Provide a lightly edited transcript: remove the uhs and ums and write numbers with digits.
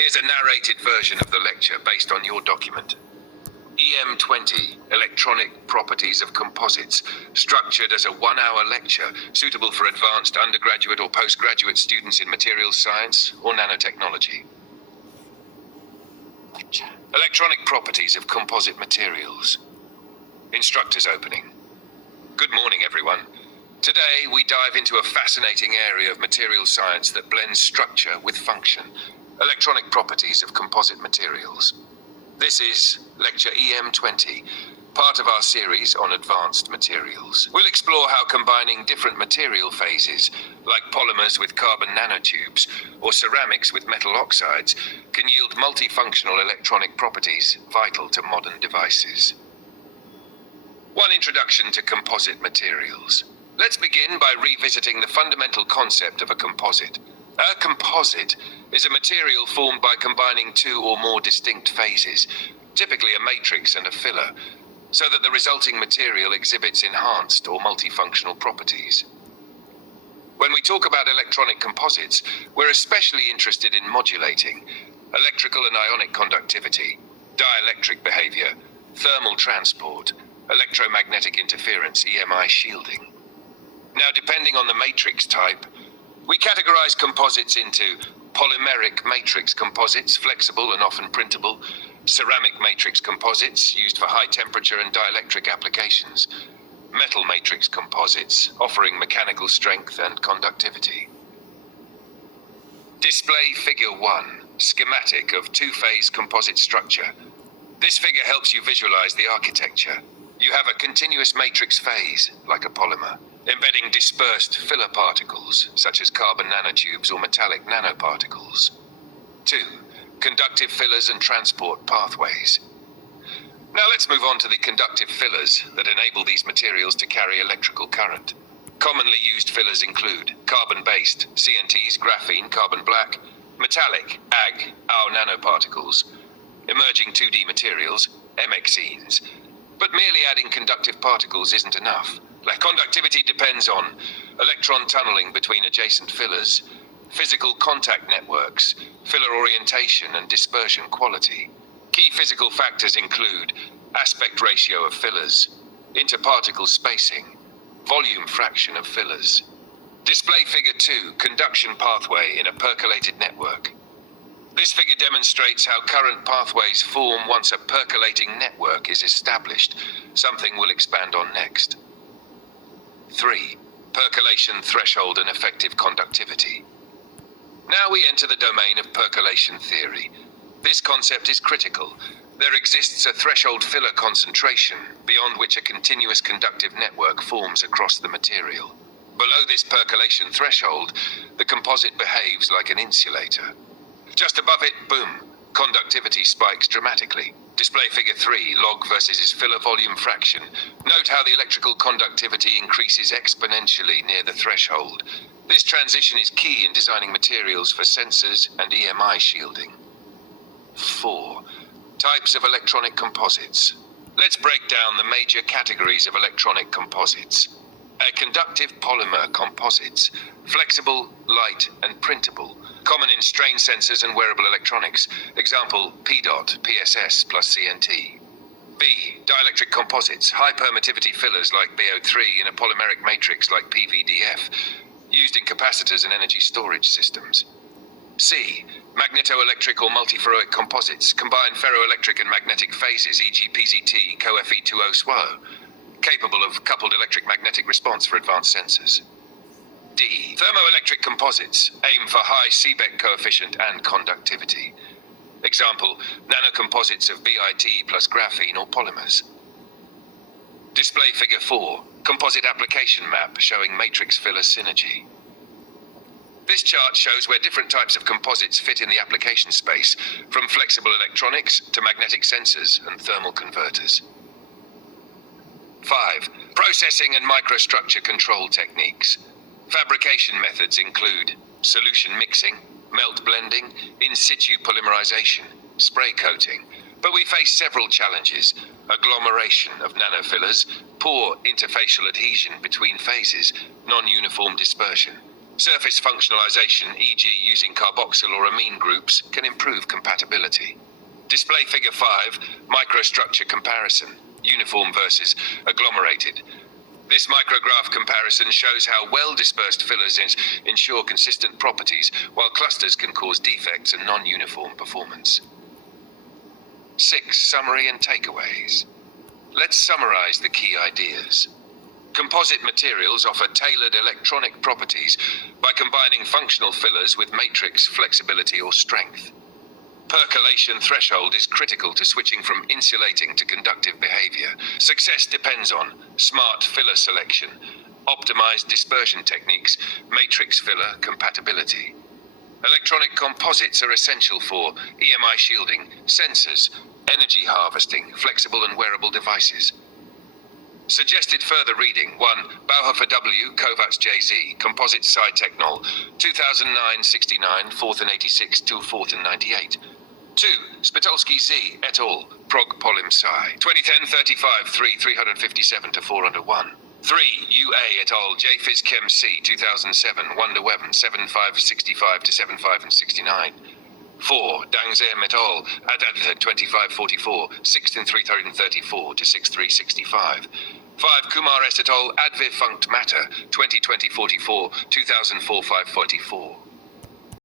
Here's a narrated version of the lecture based on your document. EM20, Electronic Properties of Composites, structured as a 1-hour lecture suitable for advanced undergraduate or postgraduate students in materials science or nanotechnology. Electronic Properties of Composite Materials. Instructor's opening. Good morning, everyone. Today, we dive into a fascinating area of material science that blends structure with function. Electronic Properties of Composite Materials. This is Lecture EM20, part of our series on advanced materials. We'll explore how combining different material phases, like polymers with carbon nanotubes or ceramics with metal oxides, can yield multifunctional electronic properties vital to modern devices. One introduction to composite materials. Let's begin by revisiting the fundamental concept of a composite. A composite is a material formed by combining two or more distinct phases, typically a matrix and a filler, so that the resulting material exhibits enhanced or multifunctional properties. When we talk about electronic composites, we're especially interested in modulating, electrical and ionic conductivity, dielectric behavior, thermal transport, electromagnetic interference, EMI shielding. Now, depending on the matrix type, we categorize composites into polymeric matrix composites, flexible and often printable, ceramic matrix composites, used for high temperature and dielectric applications, metal matrix composites, offering mechanical strength and conductivity. Display Figure 1, schematic of two-phase composite structure. This figure helps you visualize the architecture. You have a continuous matrix phase, like a polymer, embedding dispersed filler particles, such as carbon nanotubes or metallic nanoparticles. 2. Conductive fillers and transport pathways. Now let's move on to the conductive fillers that enable these materials to carry electrical current. Commonly used fillers include carbon-based, CNTs, graphene, carbon black, metallic, Ag, Au nanoparticles, emerging 2D materials, MXenes. But merely adding conductive particles isn't enough. Conductivity depends on electron tunneling between adjacent fillers, physical contact networks, filler orientation and dispersion quality. Key physical factors include aspect ratio of fillers, interparticle spacing, volume fraction of fillers. Display Figure 2, conduction pathway in a percolated network. This figure demonstrates how current pathways form once a percolating network is established, something we'll expand on next. 3. Percolation threshold and effective conductivity. Now we enter the domain of percolation theory. This concept is critical. There exists a threshold filler concentration, beyond which a continuous conductive network forms across the material. Below this percolation threshold, the composite behaves like an insulator. Just above it, boom, conductivity spikes dramatically. Display Figure 3, log versus its filler volume fraction. Note how the electrical conductivity increases exponentially near the threshold. This transition is key in designing materials for sensors and EMI shielding. 4. Types of electronic composites. Let's break down the major categories of electronic composites. A conductive polymer composites, flexible, light, and printable. Common in strain sensors and wearable electronics. Example, PDOT, PSS plus CNT. B. Dielectric composites, high permittivity fillers like BO3 in a polymeric matrix like PVDF, used in capacitors and energy storage systems. C. Magnetoelectric or multiferroic composites, combine ferroelectric and magnetic phases, e.g. PZT, CoFe2O SWO, capable of coupled electric magnetic response for advanced sensors. D. Thermoelectric composites aim for high Seebeck coefficient and conductivity. Example, nanocomposites of BIT plus graphene or polymers. Display Figure 4, composite application map showing matrix filler synergy. This chart shows where different types of composites fit in the application space, from flexible electronics to magnetic sensors and thermal converters. 5. Processing and microstructure control techniques. Fabrication methods include solution mixing, melt blending, in situ polymerization, spray coating. But we face several challenges: agglomeration of nanofillers, poor interfacial adhesion between phases, non-uniform dispersion. Surface functionalization, e.g. using carboxyl or amine groups, can improve compatibility. Display figure 5, microstructure comparison, uniform versus agglomerated. This micrograph comparison shows how well-dispersed fillers ensure consistent properties, while clusters can cause defects and non-uniform performance. 6. Summary and takeaways. Let's summarize the key ideas. Composite materials offer tailored electronic properties by combining functional fillers with matrix flexibility or strength. Percolation threshold is critical to switching from insulating to conductive behavior. Success depends on smart filler selection, optimized dispersion techniques, matrix filler compatibility. Electronic composites are essential for EMI shielding, sensors, energy harvesting, flexible and wearable devices. Suggested further reading: 1. Bauhofer W. Kovacs JZ, Composites Sci Technol, 2009-69, 4th and 86 to 4th and 98. 2. Spitolsky Z et al. Prog Polym Sci, 2010-35, 357 to 401. 3. UA et al. JPhys Chem C, 2007, 1 to 11, 7565 to 75 and 69. 4. Dangzem et al. Adad 2544, 6th and 334 to 6365. 5. Kumar S et al. Adviv Funct Matter, 2020-44, 2004-544.